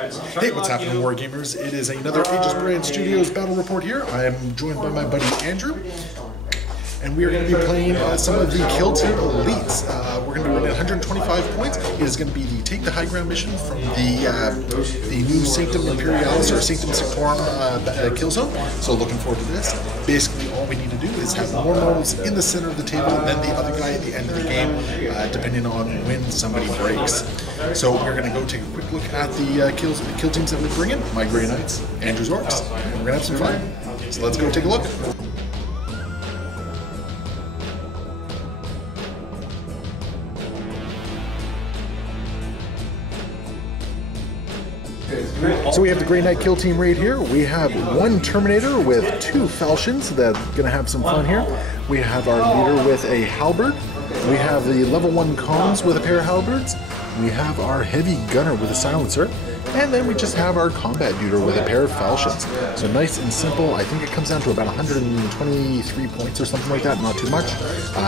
Hey, what's happening, Wargamers? It is another Aegisbrand Studios battle report here. I am joined by my buddy Andrew, and we are going to be playing some of the Killteam elites. We're going to be running 125 points. It is going to be the Take the High Ground mission from the new Sanctum Imperialis or Sanctum Sanctorum kill zone. So looking forward to this. Basically, all we need to do is have more models in the center of the table than the other guy at the end of the game, depending on when somebody breaks. So we're going to go take a quick look at the kill teams that we're bringing. My Grey Knights, Andrew's Orks, and we're going to have some fun. So let's go take a look. So we have the Grey Knight kill team right here. We have one Terminator with two falchions that's going to have some fun here. We have our leader with a halberd. We have the level 1 comms with a pair of halberds. We have our heavy gunner with a silencer. And then we just have our combat duder with a pair of falchions. So nice and simple. I think it comes down to about 123 points or something like that. Not too much,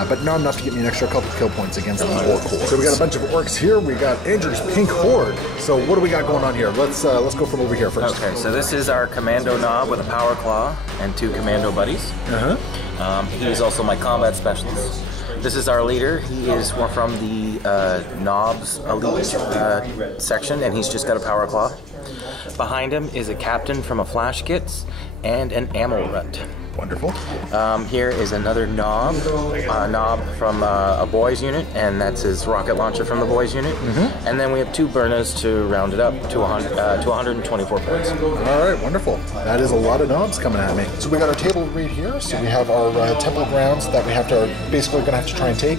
but not enough to get me an extra couple kill points against the Orc Horde. So we got a bunch of Orcs here. We got Andrew's Pink Horde. So what do we got going on here? Let's go from over here first. Okay, so this is our Commando Knob with a Power Claw and 2 Commando buddies. He's also my combat specialist. This is our leader. He is from the Knobs Elite section, and he's just got a Power Claw. Behind him is a captain from a Flash Kits and an Ammo Rut. Wonderful. Here is another Knob from a Boys unit, and that's his rocket launcher from the Boys unit. And then we have 2 Burners to round it up to 124 points. All right, wonderful. That is a lot of knobs coming at me. So we got our table right here. So we have our temple grounds that we have to basically going to have to try and take.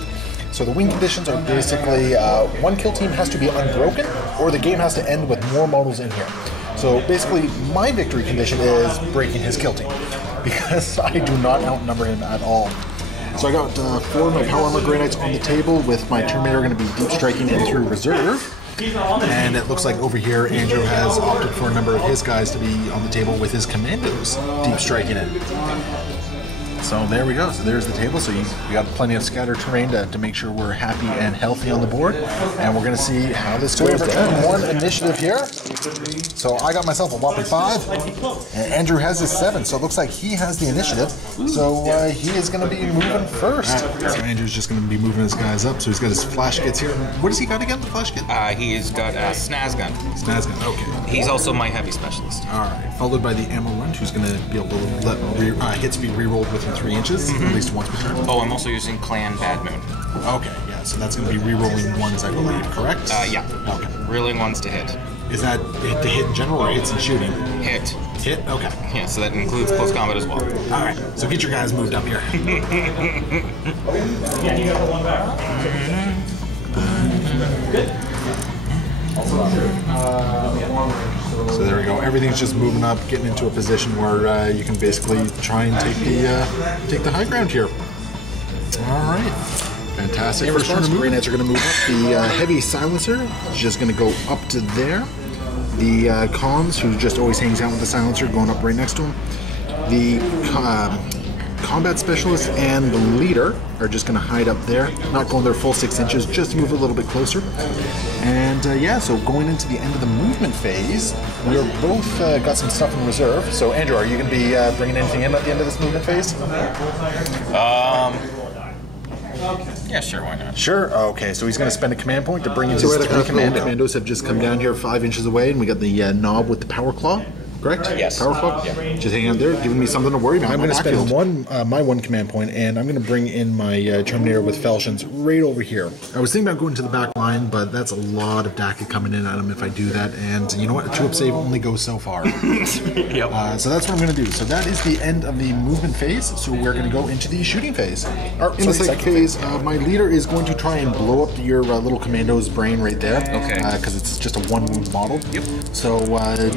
So the win conditions are basically one kill team has to be unbroken, or the game has to end with more models in here. So basically, my victory condition is breaking his kill team, because I do not outnumber him at all. So I got 4 of my Power Armor Grey Knights on the table, with my Terminator going to be deep striking in through reserve. And it looks like over here Andrew has opted for a number of his guys to be on the table with his Commandos deep striking it. So there we go. So there's the table. So we got plenty of scattered terrain to make sure we're happy and healthy on the board. And we're going to see how this goes down. One initiative here. So I got myself a whopping 5. And Andrew has his 7. So it looks like he has the initiative. So he is going to be moving first. So Andrew's just going to be moving his guys up. So he's got his Flash Kits here. What does he got again, the Flash Kit? He's got a Snaz Gun. Snaz Gun, okay. He's also my heavy specialist. Alright, followed by the Ammo Run, who's going to be able to let hits be re-rolled within 3 inches, at least once per turn. Oh, I'm also using Clan Bad Moon. Okay, yeah, so that's going to be re-rolling ones, I believe, correct? Yeah. Okay. Rolling ones to hit. Is that hit to hit in general or hits and shooting? Hit. Hit? Okay. Yeah, so that includes close combat as well. Alright, so get your guys moved up here. Yeah, you got the one back. Good. So there we go. Everything's just moving up, getting into a position where you can basically try and take the high ground here. All right, fantastic. First turn, Grey Knights are going to move up. The heavy silencer is just going to go up to there. The comms, who just always hangs out with the silencer, going up right next to him. The combat specialist and the leader are just going to hide up there, not going their full 6 inches, just to move a little bit closer. And yeah, so going into the end of the movement phase, we're both got some stuff in reserve. So Andrew, are you going to be bringing anything in at the end of this movement phase? Yeah, sure, why not? Sure. Okay, so he's going to spend a command point to bring in his 3 commandos. Commandos have just come down here 5 inches away, and we got the knob with the Power Claw. Correct? Yes. Power Claw? Yeah. Just hanging out there, giving me something to worry about. I'm going to spend my one command point, and I'm going to bring in my Terminator with falchions right over here. I was thinking about going to the back line, but that's a lot of DACA coming in at him if I do that, and you know what? A 2-up save only goes so far. Yep. So that's what I'm going to do. So that is the end of the movement phase, so we're going to go into the shooting phase. In the second phase, my leader is going to try and blow up your little commando's brain right there. Okay. Because it's just a 1-wound model. Yep. So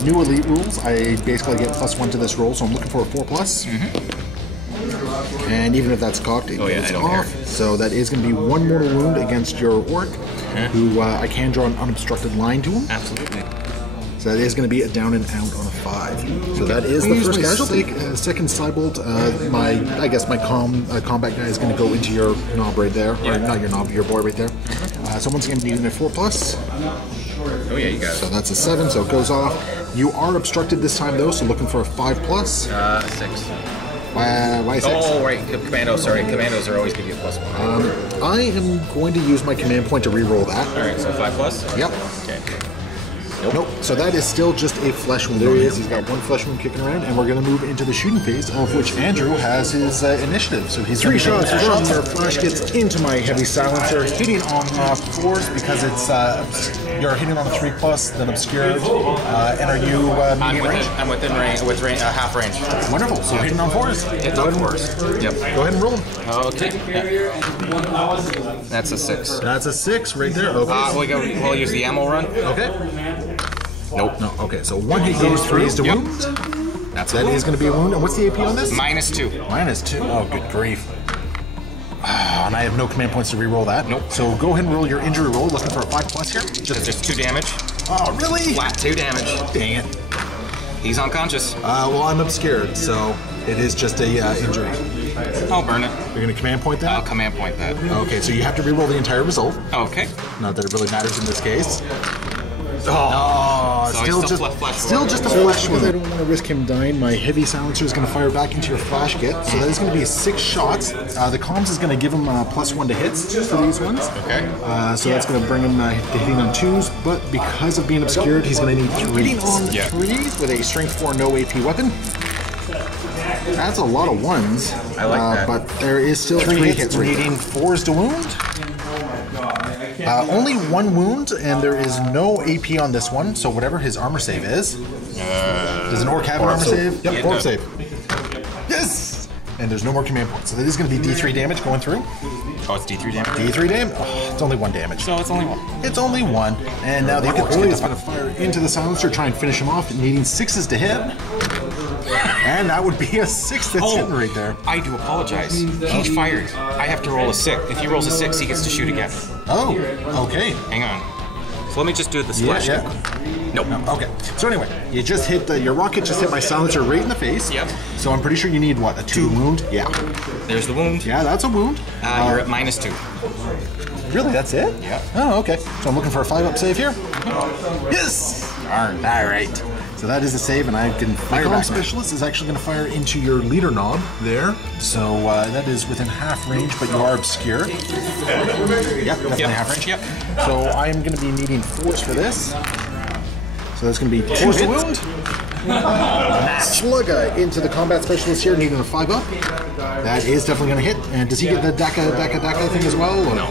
new elite rules, I basically get +1 to this roll, so I'm looking for a 4+. And even if that's cocked, it goes off. So that is going to be 1 mortal wound against your Orc, who I can draw an unobstructed line to him. Absolutely. So that is going to be a down and out on a 5. So that is the first casualty. Second Cybolt, I guess my combat guy is going to go into your knob right there. Or not your knob, your boy right there. Someone's going to be using a 4+. Oh yeah, you got it. So that's a 7, so it goes off. You are obstructed this time though, so looking for a 5+. 6. Why 6? Oh, right, Commando, sorry. Commandos are always give you a +1. I am going to use my command point to re-roll that. Alright, so 5+? Yep. Okay. Nope. So that is still just a flesh wound. There he is. He's got one flesh wound kicking around, and we're going to move into the shooting phase, of which Andrew has his initiative. So he's 3 shots from their flash gets into my heavy silencer, hitting on 4s because it's you're hitting on a 3+, then obscured. And are you medium range? I'm within range, half range. Wonderful. So hitting on 4s. Hitting on 4s. Yep. Go ahead and roll them. Okay. That's a 6. That's a 6 right there. Okay. We'll use the ammo run. Okay. Nope. No. Okay. So 1 hit goes through. Raised a wound. That is going to be a wound. And what's the AP on this? -2. -2. Oh, good grief. And I have no command points to re-roll that. Nope. So go ahead and roll your injury roll, looking for a 5+ here. Just 2 damage. Oh, really? Flat 2 damage. Dang it. He's unconscious. Well, I'm obscured, so it is just a injury. I'll burn it. You're going to command point that? I'll command point that. Okay, so you have to re-roll the entire result. Okay. Not that it really matters in this case. Oh, so still just a flesh wound. I don't want to risk him dying. My heavy silencer is going to fire back into your flash kit, so that is going to be 6 shots. The comms is going to give him +1 to hits for these ones. Okay. So that's going to bring him to hitting on 2s, but because of being obscured, he's going to need 3s. Hitting on 3s with a strength 4 no AP weapon. That's a lot of 1s. I like that. But there is still 3 hits. Needing 4s to wound. Only 1 wound, and there is no AP on this one, so whatever his armor save is. Does an orc have an armor save? Yep, orc save. Yes! And there's no more command points. So that is going to be D3 damage going through. Oh, it's D3 damage? D3 damage? Oh, it's only 1 damage. So it's only 1. It's only 1. And now the orc is going to fire into the silencer, try and finish him off, needing 6s to hit. And that would be a 6 that's hitting right there. I do apologize. He fired. I have to roll a 6. If he rolls a 6, he gets to shoot again. Oh, okay. Hang on. So let me just do the splash. Yeah. Nope. No. Okay. So anyway, you just hit your rocket just hit my silencer right in the face. Yep. So I'm pretty sure you need what, a 2 wound? Yeah. There's the wound. Yeah, that's a wound. You're at -2. Really? That's it? Yeah. Oh, okay. So I'm looking for a 5-up save here. Yes. Darn. All right. So that is a save, and I can fire back. Specialist is actually going to fire into your leader knob there. So that is within half range, but you are obscured. Yep, definitely half range. Yep. So I am going to be needing 4s for this. So that's going to be 2 wound. Slugga into the combat specialist here, needing a 5-up. That is definitely going to hit. And does he get the Daka thing as well? Or? No.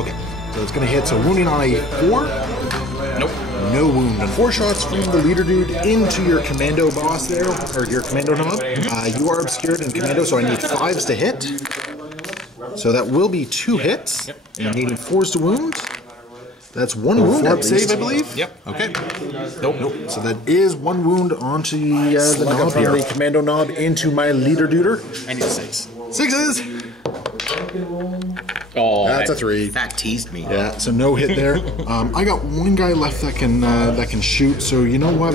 Okay. So it's going to hit. So wounding on a 4. Nope. No wound. And 4 shots from the leader dude into your commando boss there, or your commando knob. You are obscured in commando, so I need 5s to hit. So that will be 2 hits. Yep. And needing 4s to wound. That's 1 wound. 4-up save, I believe. Yep. Okay. Nope. So that is 1 wound onto the knob here. The commando knob into my leader duder. I need 6. 6s. Oh, that's a 3. That teased me. Yeah, so no hit there. I got 1 guy left that can shoot. So you know what?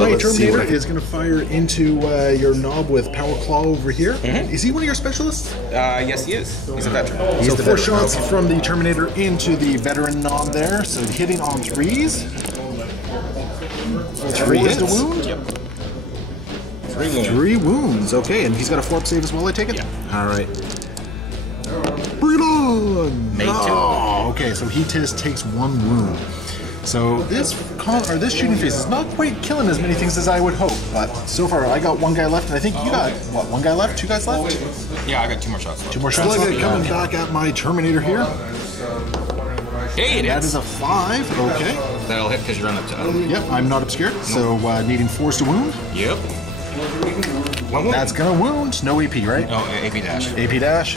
My Terminator is going to fire into your knob with Power Claw over here. Is he one of your specialists? Yes, he is. He's a veteran. So 4 shots from the Terminator into the veteran knob there. So hitting on 3s. 3 hits to wound. Yep. 3 wounds. Okay, and he's got a 4-up save as well, I take it? Yeah. All right. Bring it on! Made 2. Oh, okay, so he just takes 1 wound. So this shooting phase is not quite killing as many things as I would hope, but so far I got 1 guy left, and I think you got, what, 1 guy left? 2 guys left? Yeah, I got 2 more shots left. 2 more shots left. Coming back at my Terminator here. Hey, it is. That is a 5, okay. That'll hit because you're on the Yep, I'm not obscured, so needing 4s to wound. Yep. 1 wound. That's gonna wound. No AP, right? Oh, AP dash. AP dash.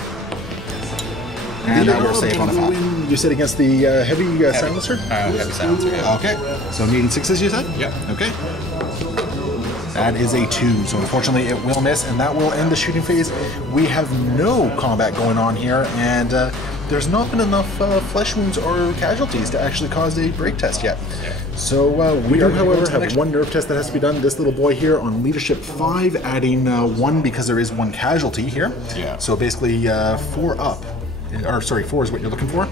And that will save on a 5. You said against the heavy silencer? Heavy silencer, yeah. Okay. So needing 6s, you said? Yep. Okay. That is a 2, so unfortunately it will miss, and that will end the shooting phase. We have no combat going on here, and there's not been enough flesh wounds or casualties to actually cause a break test yet. So we do, however, have 1 nerve test that has to be done. This little boy here on leadership 5, adding 1 because there is 1 casualty here. Yeah. So basically 4 up. Or sorry, 4 is what you're looking for.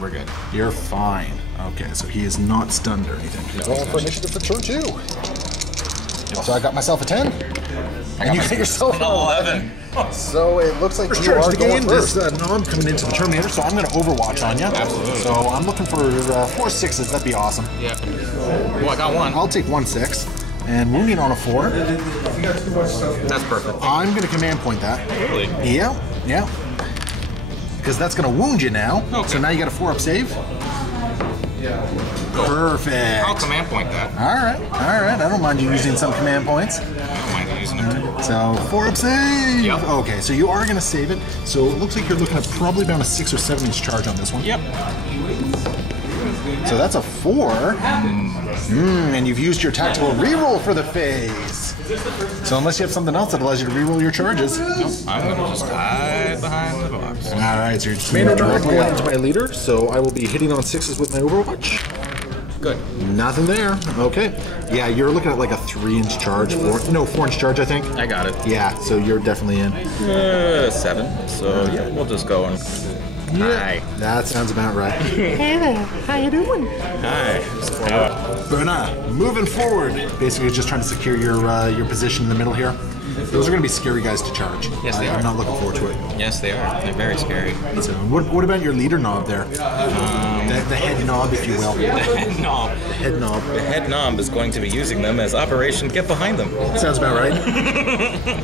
We're good. You're fine. Okay, so he is not stunned or anything. Roll for initiative for turn 2. So I got myself a 10. And you get yourself an 11. So it looks like you are going first. Nom coming into the Terminator, so I'm going to Overwatch on you. Absolutely. So I'm looking for 4 6s. That'd be awesome. Yeah. Well, I got 1. I'll take 1 6. And wounding on a 4. That's perfect. I'm going to command point that. Really? Yeah, yeah. Because that's going to wound you now. Okay. So now you got a 4-up save. Perfect. I'll command point that. All right, all right. I don't mind you using some command points. I don't mind using it too. So 4-up save. Yep. Okay, so you are going to save it. So it looks like you're looking at probably about a 6 or 7 inch charge on this one. Yep. So that's a 4. And you've used your tactical reroll for the phase. So unless you have something else that allows you to reroll your charges. Nope. I'm going to just hide behind the box. All right, so you're just moving directly into my leader. So I will be hitting on 6s with my Overwatch. Good. Nothing there. Okay. Yeah, you're looking at like a 3-inch charge. 4-inch charge, I think. I got it. Yeah, so you're definitely in. 7. So yeah, we'll just go and. Hi. That sounds about right. Hey there, how you doing? Hi. Berna, moving forward. Basically, just trying to secure your position in the middle here. Those are going to be scary guys to charge. Yes, they are. I'm not looking forward to it. Yes, they are. They're very scary. So, what about your leader knob there? The head knob, if you will. The head knob. The head knob. The head knob is going to be using them as Operation Get Behind Them. Sounds about right.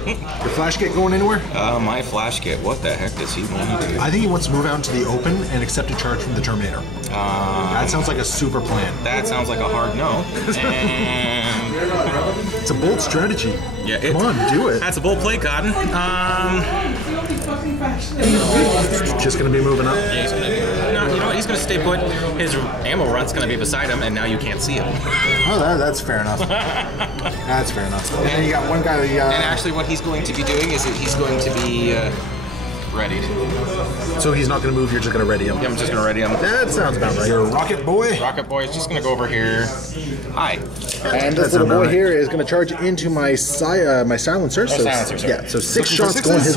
Your flash kit going anywhere? My flash kit. What the heck does he want to do? I think he wants to move out into the open and accept a charge from the Terminator. That sounds like a super plan. That sounds like a hard no. And it's a bold strategy. Yeah, come on, do it. That's a bold play, Cotton. Just gonna be moving up. Yeah, he's gonna. No, you know what? He's gonna stay put. His ammo run's gonna be beside him, and now you can't see him. Oh, that's fair enough. That's fair enough. And then you got one guy. And actually, what he's going to be doing is that he's going to be readied. So he's not going to move, you're just going to ready him? Yeah, I'm just going to ready him. That sounds about right. You're a rocket boy? Rocket boy is just going to go over here. Hi. And this little boy here is going to charge into my silencer. Silencer. Yeah, so 6 shots going his...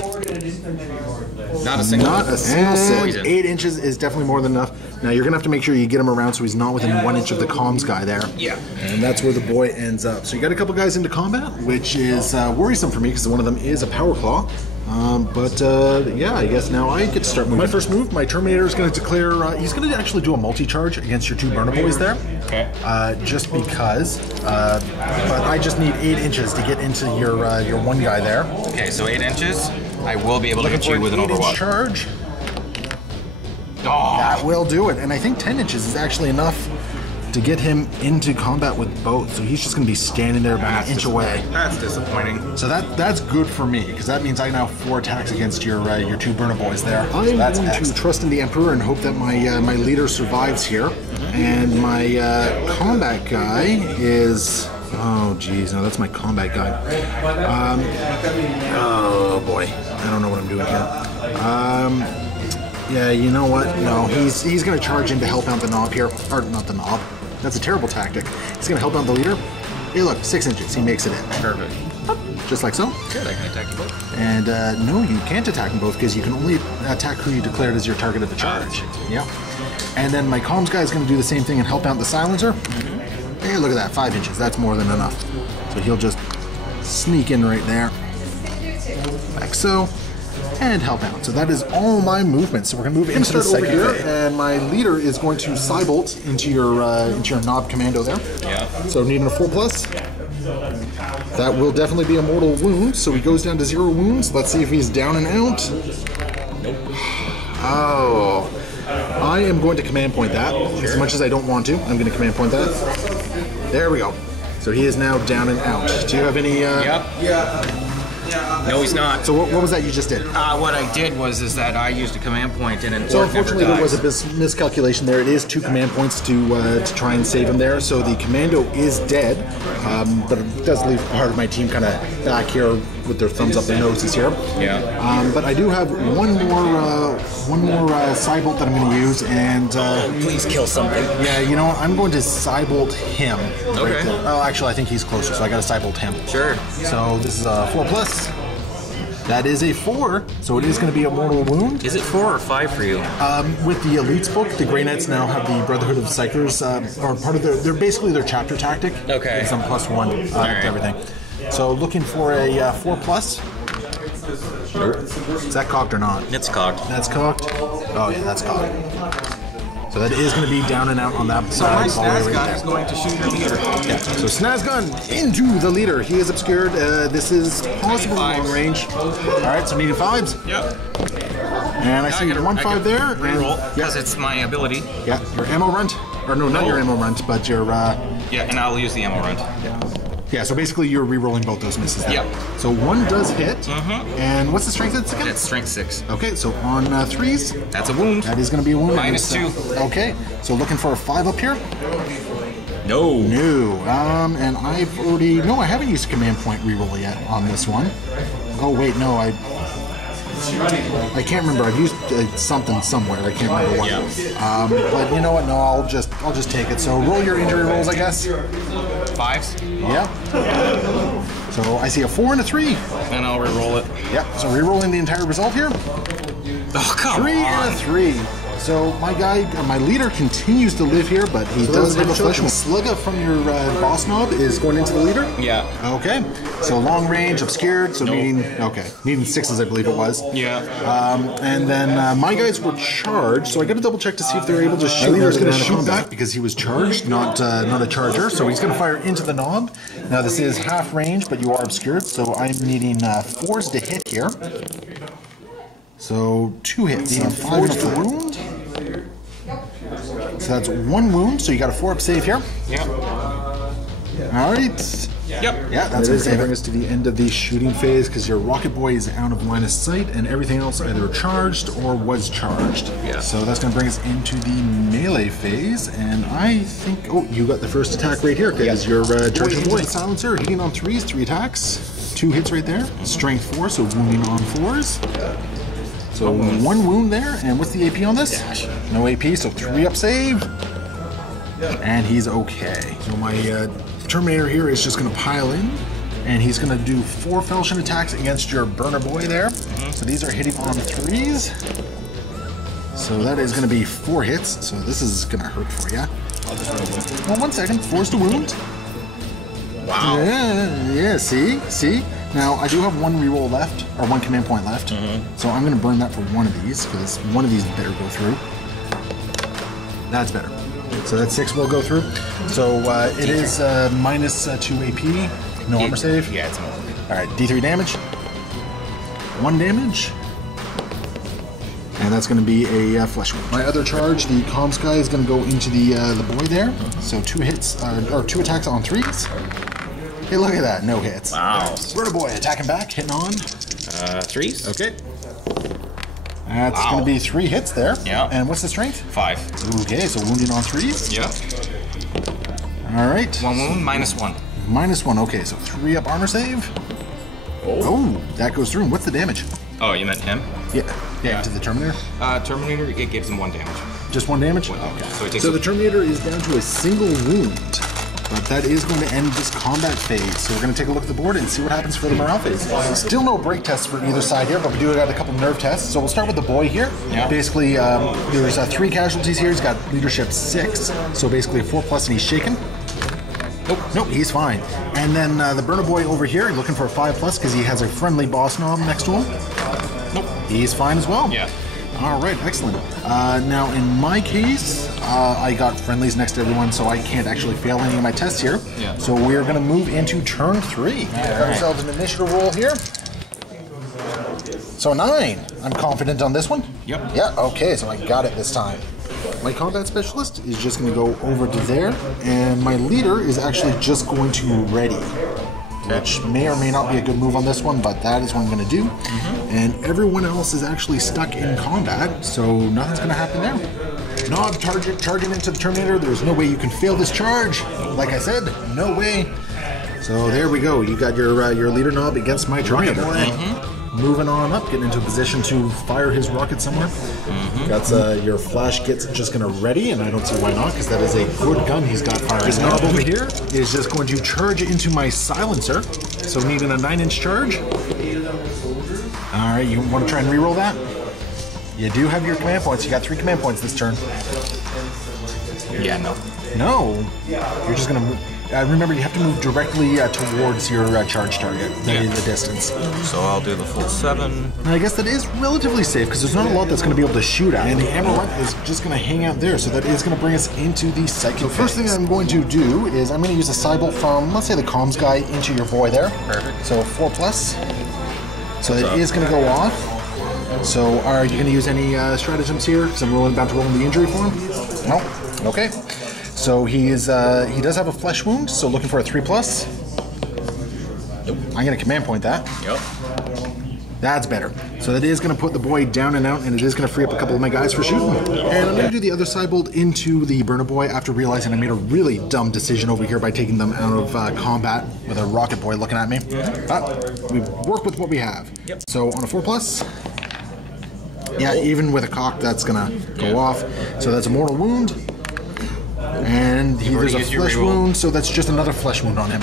Not a single. Not a single six. 8 inches is definitely more than enough. Now you're gonna have to make sure you get him around so he's not within 1 inch of the comms guy there. Yeah. And that's where the boy ends up. So you got a couple guys into combat, which is worrisome for me because one of them is a power claw. Yeah, I guess now I get to start moving. My first move, my Terminator is going to declare, he's going to actually do a multi-charge against your 2 burner boys there. Okay. Just because, but I just need 8 inches to get into your 1 guy there. Okay, so 8 inches, I will be able to hit you with an Overwatch. Charge. Oh. That will do it, and I think 10 inches is actually enough to get him into combat with both, so he's just going to be standing there about an inch away. That's disappointing. So that's good for me, because that means I now have 4 attacks against your 2 burner boys there. I'm going to trust in the Emperor and hope that my leader survives here. And my combat guy is... Oh, geez, no, that's my combat guy. Oh, boy. I don't know what I'm doing here. Yeah, you know what? No, he's going to charge in to help out the knob here. Or, not the knob. That's a terrible tactic. He's going to help out the leader. Hey, look, 6 inches. He makes it in. Perfect. Just like so. Good, I can attack you both. And no, you can't attack them both because you can only attack who you declared as your target of the charge. Yeah. And then my comms guy is going to do the same thing and help out the silencer. Hey, look at that, 5 inches. That's more than enough. So he'll just sneak in right there. Like so. And help out. So that is all my movement. So we're going to move into the second here, and my leader is going to Cybolt into your knob commando there. Yeah. So needing a 4+. That will definitely be a mortal wound. So he goes down to 0 wounds. Let's see if he's down and out. Nope. Oh. I am going to command point that. Sure. As much as I don't want to, I'm going to command point that. There we go. So he is now down and out. Do you have any... Yep. Yeah. No, he's not. So what was that you just did? What I did was that I used a command point and an So orc never unfortunately there dies. was a miscalculation there. It is 2 command points to try and save him there. So the commando is dead, but it does leave part of my team kind of back here with their thumbs up their noses here. Yeah. But I do have one more Cybolt that I'm going to use, and please kill something. yeah, you know what? I'm going to Cybolt him. Okay. Right. Oh, actually, I think he's closer, so I got to Cybolt him. Sure. So this is a 4+. That is a 4, so it is going to be a mortal wound. Is it 4 or 5 for you? With the Elites book, the Grey Knights now have the Brotherhood of Psychers, or part of they're basically their chapter tactic. Okay. It's on +1 right. to everything. So looking for a 4+. Nope. Is that cocked or not? It's cocked. That's cocked? Oh yeah, that's cocked. So that is going to be down and out on that side. So my Snaz gun is going to shoot the leader. Yeah. So Snaz gun into the leader. He is obscured. This is possibly long range. All right, so needing 5s. Yep. And I see 1-5 there. Reroll because it's my ability. Yeah, your ammo runt. Or no, not your ammo runt, but your... Yeah, and I'll use the ammo runt. Yeah, so basically you're re-rolling both those misses there. Yep. So 1 does hit. And what's the strength it's again? It's strength 6. Okay, so on 3s. That's a wound. That is going to be a wound. -2. Okay, so looking for a 5 up here. No. No. And I've already... No, I haven't used a command point re-roll yet on this one. Oh, wait, no, I can't remember. I've used something somewhere. I can't remember what. Yeah. But you know what? No, I'll just take it. So roll your injury rolls, I guess. 5s. Yeah. So I see a 4 and a 3. And I'll re-roll it. Yep. So re-rolling the entire result here. Oh, come 3 on. and a 3. So my guy, my leader continues to live here, but he does have a flesh wound. Slugga from your boss knob is going into the leader? Yeah. Okay. So long range, obscured, so needing 6s, I believe it was. Yeah. And then my guys were charged, so I got to double check to see if they're able to shoot. My leader's going to shoot back because he was charged, not a charger. So he's going to fire into the knob. Now this is half range, but you are obscured, so I'm needing 4s to hit here. So 2 hits, 5 and a wound. So that's 1 wound, so you got a 4-up save here. Yep. All right. Yep. Yeah, that's going to bring us to the end of the shooting phase because your Rocket Boy is out of line of sight and everything else either charged or was charged. Yeah. So that's going to bring us into the melee phase, and I think, oh, you got the first attack right here because you're charging boy. Silencer, hitting on 3s, 3 attacks, 2 hits right there. Strength 4, so wounding on 4s. So 1 wound there, and what's the AP on this? No AP, so 3-up save. And he's okay. So my Terminator here is just going to pile in, and he's going to do 4 Fellshin attacks against your Burner Boy there. So these are hitting on 3s. So that is going to be 4 hits, so this is going to hurt for you. Well, 1 second, 4's to wound. Wow. Yeah, see? Now, I do have 1 reroll left, or 1 command point left, so I'm going to burn that for 1 of these, because 1 of these better go through. That's better. So that 6 will go through. So it is -2 AP, no armor save. Yeah, it's an armor. Alright, D3 damage. 1 damage. And that's going to be a flesh wound. My other charge, the comms guy, is going to go into the boy there. So 2 hits, or 2 attacks on 3s. Hey, look at that, no hits. Wow. Burner Boy attacking back, hitting on. 3s. Okay. That's going to be 3 hits there. Yeah. And what's the strength? 5. Okay, so wounding on 3s. Yeah. All right. 1 wound, -1. -1, okay, so 3-up armor save. Oh, that goes through. And what's the damage? Oh, you meant him? Yeah, to the Terminator? Terminator, it gives him 1 damage. Just 1 damage? Okay. So, it takes the Terminator is down to a single wound. But that is going to end this combat phase. So we're going to take a look at the board and see what happens for the morale phase. Still no break tests for either side here, but we do got a couple nerve tests. So we'll start with the boy here. Yeah. Basically, there's 3 casualties here. He's got leadership 6. So basically a 4+ and he's shaken. Nope, he's fine. And then the Burner Boy over here, looking for a 5+ because he has a friendly boss knob next to him. Nope. He's fine as well. Yeah. All right, excellent. Now, in my case, I got friendlies next to everyone, so I can't actually fail any of my tests here. Yeah. So we're going to move into turn 3. Got ourselves an initiative roll here. So 9. I'm confident on this one. Yep. Yeah, okay, so I got it this time. My combat specialist is just going to go over to there, and my leader is actually just going to ready. Which may or may not be a good move on this one, but that is what I'm going to do. And everyone else is actually stuck in combat, so nothing's going to happen there. Knob charging into the Terminator. There's no way you can fail this charge. Like I said, no way. So there we go. You got your leader knob against my Terminator. Moving on up, getting into a position to fire his rocket somewhere. Got your flash gets just going to ready, and I don't see why not, because that is a good gun he's got firing. His knob over here is just going to charge into my silencer, so needing a 9-inch charge. Alright, you want to try and reroll that? You do have your command points. You got 3 command points this turn. Yeah, no. No. You're just going to move. Remember, you have to move directly towards your charge target, the distance. So I'll do the full 7. And I guess that is relatively safe because there's not a lot that's going to be able to shoot at. And the Amaranth is just going to hang out there, so that is going to bring us into the psychic. So first thing I'm going to do is I'm going to use a Cybolt from, let's say, the comms guy into your boy there. Perfect. So 4+. So it is going to go off. So are you going to use any stratagems here? Because I'm about to roll in the injury for him. No. Okay. So he does have a flesh wound, so looking for a 3+. Nope. I'm going to command point that. Yep. That's better. So that is going to put the boy down and out, and it is going to free up a couple of my guys for shooting. And I'm going to do the other Cybolt into the Burner Boy after realizing I made a really dumb decision over here by taking them out of combat with a Rocket Boy looking at me. But we work with what we have. Yep. So on a 4+, yeah, even with a cock, that's going to go off. So that's a mortal wound. And there's a flesh wound, so that's just another flesh wound on him.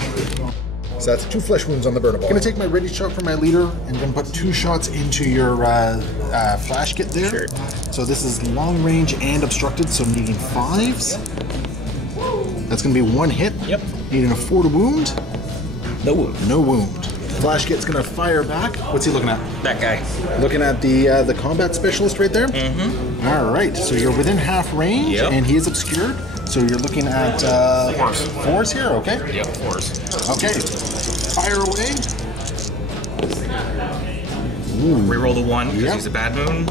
So that's 2 flesh wounds on the Burner Boy. I'm going to take my ready shot from my leader and going to put 2 shots into your flash kit there. Sure. So this is long range and obstructed, so needing 5s. That's going to be 1 hit. Yep. Needing a 4 to wound. No wound. No wound. Flash kit's going to fire back. What's he looking at? That guy. Looking at the combat specialist right there? Mm-hmm. All right, so you're within half range, and he is obscured. So you're looking at 4s here, okay? Yep, 4s. Okay, fire away. Reroll the 1 because Yep. he's a bad moon.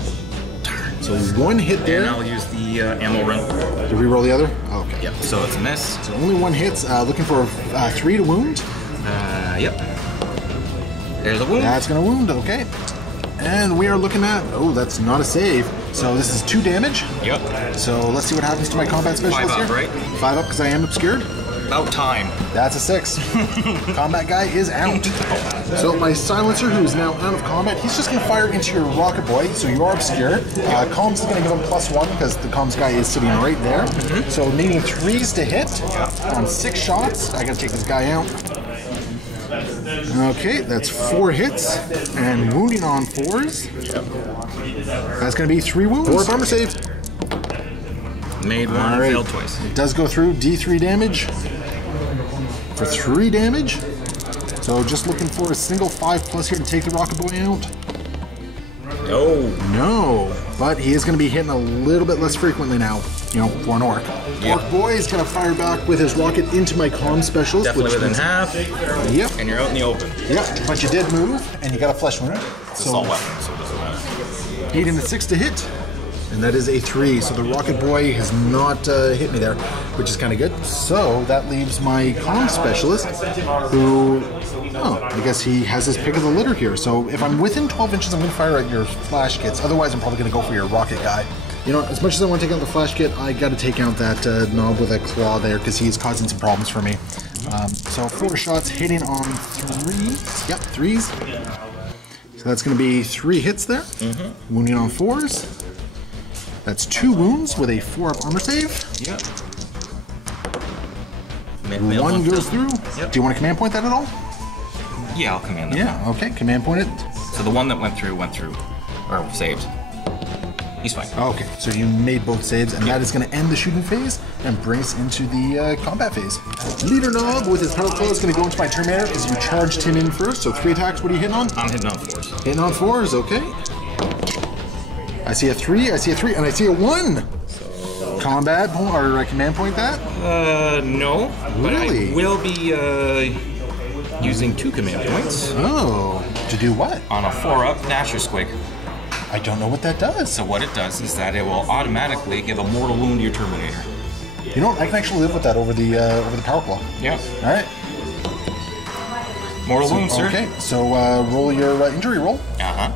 So 1 hit there. And I'll use the ammo run. Did we roll the other? Okay. Yep, so it's a miss. So only 1 hits. Looking for 3 to wound. Yep. There's a wound. That's going to wound, okay. And we are looking at, that's not a save. So this is 2 damage. Yep. So let's see what happens to my combat specialist 5 up, here. right? 5 up because I am obscured. About time. That's a 6. Combat guy is out. So my silencer, who is now out of combat, he's just going to fire into your rocket boy. So you are obscured. Comms is going to give him +1 because the comms guy is sitting right there. So needing 3s to hit on 6 shots. I got to take this guy out. Okay, that's 4 hits and wounding on 4s. That's going to be 3 wounds. 4 armor save. Made 1 and failed twice. It does go through D3 damage for 3 damage. So just looking for a single 5+ here to take the rocket boy out. No, but he is going to be hitting a little bit less frequently now, for an orc. Yep. Orc boy is going to fire back with his rocket into my comm specialist. Definitely within half. Yep. And you're out in the open. Yep, but you did move, and you got a flesh wound. It's assault weapon, so it doesn't matter. Needing a 6 to hit. And that is a 3, so the rocket boy has not hit me there, which is kind of good. So that leaves my comm specialist, who, I guess he has his pick of the litter here. So if I'm within 12 inches, I'm going to fire at your flash kits. Otherwise, I'm probably going to go for your rocket guy. As much as I want to take out the flash kit, I got to take out that knob with a claw there because he's causing some problems for me. So 4 shots hitting on 3s. Yep, 3s. So that's going to be 3 hits there. Wounding on 4s. That's 2 wounds with a 4-up armor save. Yep. 1 goes through. Yep. Do you want to command point that at all? Yeah, I'll command that. Yeah, okay. Command point it. So the one that went through, or saved. He's fine. Okay, so you made both saves, and that is going to end the shooting phase and bring us into the combat phase. Leader Knob with his power claw is going to go into my Terminator because you charged him in first. So 3 attacks. What are you hitting on? I'm hitting on 4s. Hitting on 4s, okay. I see a 3, and I see a 1. So combat or command point that? No. Really? But I will be using 2 command points. Oh, to do what? On a 4-up Nasher Squig. I don't know what that does. So what it does is that it will automatically give a mortal wound to your Terminator. You know what? I can actually live with that over the power claw. Yeah. All right. Mortal wound, sir. Okay. So roll your injury roll. Yeah.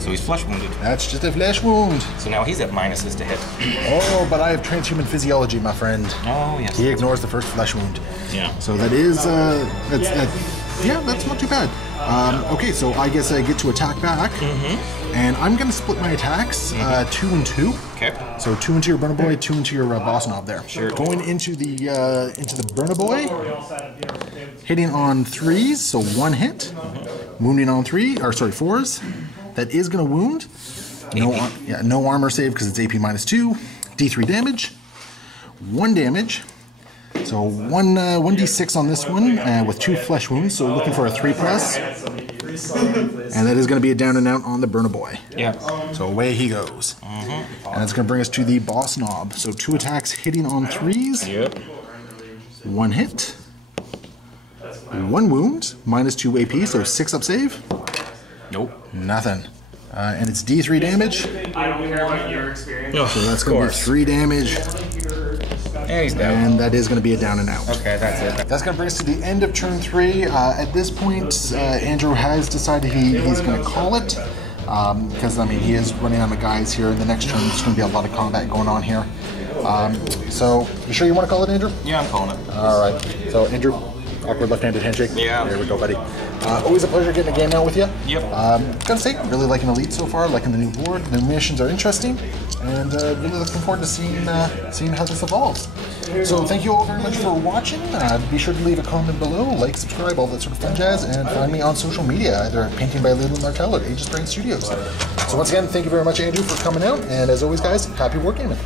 So he's flesh wounded. That's just a flesh wound. So now he's at minuses to hit. Oh, but I have transhuman physiology, my friend. Oh yes. He ignores the first flesh wound. Yeah. So that is that's not too bad. Okay, so I guess I get to attack back, and I'm going to split my attacks 2 and 2. Okay. So 2 into your Burner Boy, 2 into your Boss Knob there. Sure. Going into the Burner Boy, hitting on 3s, so 1 hit. wounding on 4s. That is going to wound. No armor save because it's AP -2. D3 damage. 1 damage. So 1d6 on this one with 2 flesh wounds. So looking for a 3+. And that is going to be a down and out on the Burner Boy. Yeah. So away he goes. And that's going to bring us to the boss knob. So 2 attacks hitting on 3s. Yep. 1 hit. 1 wound. -2 AP, so 6 up save. Nope. Nothing. And it's D3 damage. I don't care about your experience. Oh, So that's going to be 3 damage. And he's down. And that is going to be a down and out. Okay, that's it. That's going to bring us to the end of turn 3. At this point, Andrew has decided he's going to call it. Because, I mean, he is running on the guys here. In the next turn, there's going to be a lot of combat going on here. So, you sure you want to call it, Andrew? Yeah, I'm calling it. All right. So, Andrew, awkward left-handed handshake. Yeah. There we go, buddy. Always a pleasure getting a game out with you. Yep. Gotta say, really liking Elite so far, liking the new board. The missions are interesting, and really looking forward to seeing how this evolves. So thank you all very much for watching. Be sure to leave a comment below, like, subscribe, all that sort of fun jazz, and find me on social media, either at Painting by Leland Martell or Aegisbrand Studios. So once again, thank you very much, Andrew, for coming out, and as always, guys, happy wargaming.